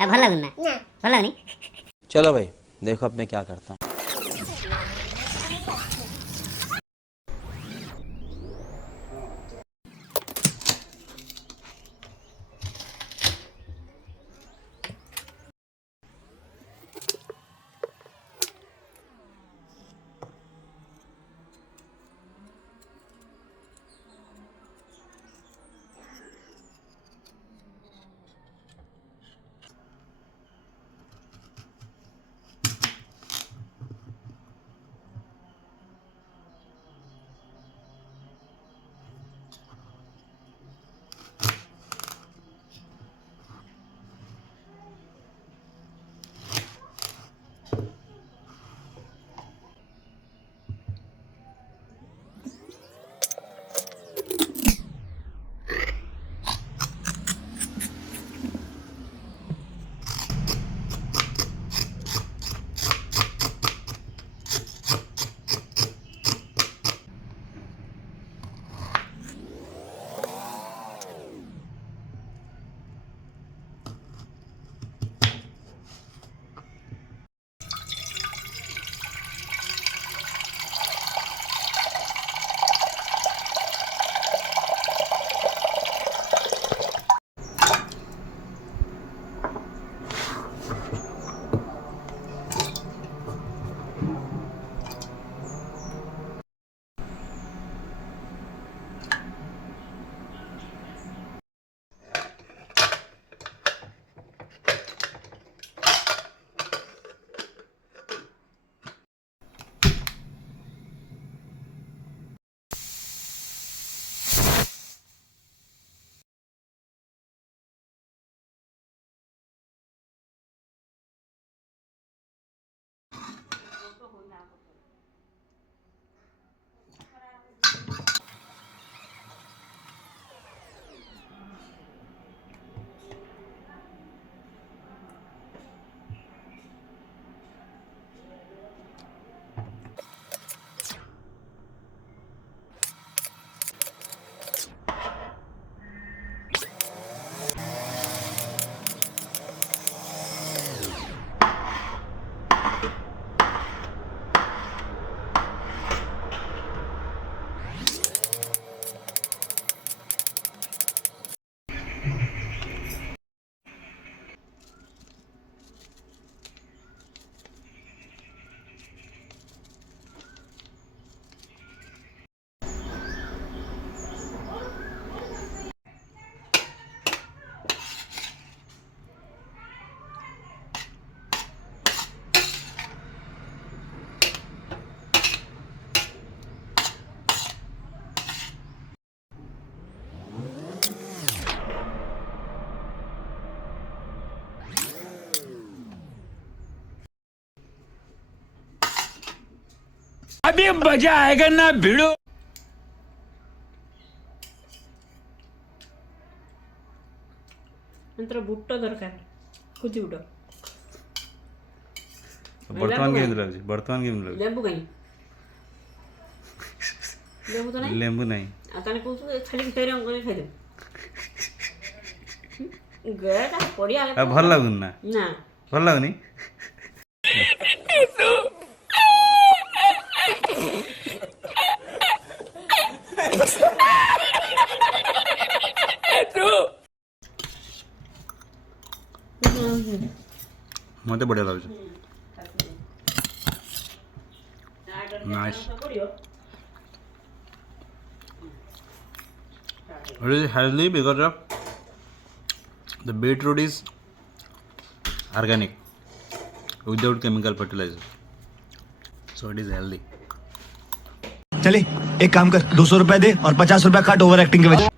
ଭଲ ଲାଗୁନି ନା ଭଲ ଲାଗୁନି। चलो भाई देखो अब मैं क्या करता हूँ। अभी मजा आएगा ना भिड़ो। नंतर बुट्ट दरकार खुदी बुट बर्तमान केମିତି ଲାଗୁଛି ବର୍ତ୍ତମାନ କେମିତି ଲାଗୁଛି? ଲେମ୍ବୁ କାଇଁ ଲେମ୍ବୁ ତ ନାହିଁ ଲେମ୍ବୁ ନାହିଁ ଆଉ ତାହେଲେ କହୁଛୁ ଖାଲି ଫେରେ ଅଙ୍ଗଳି ଖାଇଦେବୁ ଗେଟା ପଡ଼ିଆ ଆଉ ଭଲ ଲାଗୁନି ନା ନା ଭଲ ଲାଗୁନି? ମତେ ବଢିଆ ଲାଗୁଛି। Nice. It is healthy because of the beetroot is organic without chemical fertilizer, so it is healthy. चले एक काम कर 200 रुपए दे और 50 रुपए काट ओवर एक्टिंग के वजह।